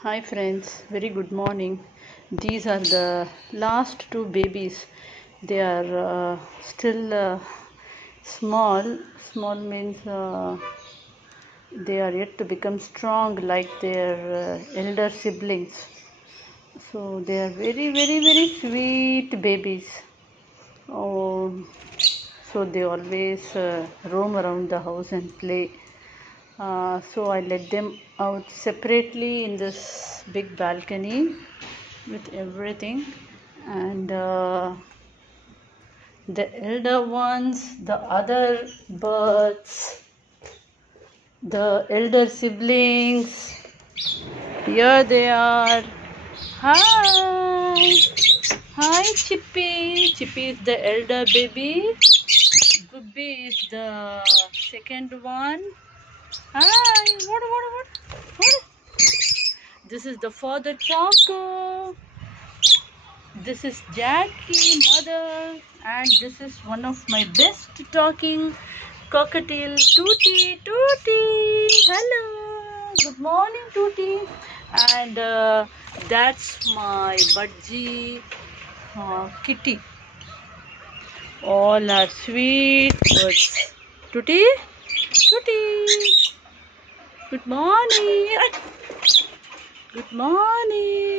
Hi friends, very good morning. These are the last two babies. They are still small. Small means they are yet to become strong like their elder siblings. So they are very, very, very sweet babies. Oh, so they always roam around the house and play. So I let them out separately in this big balcony with everything, and the elder ones, the other birds, the elder siblings, here they are. Hi, hi Chippy. Chippy is the elder baby. Gubby is the second one. Hi, what? This is the father Choco. This is Jackie, mother, and this is one of my best talking cockatiel, Tootie. Tootie, hello, good morning, Tootie. And that's my budgie, Kitty. All are sweet birds. Tootie, Tootie, good morning. Good morning.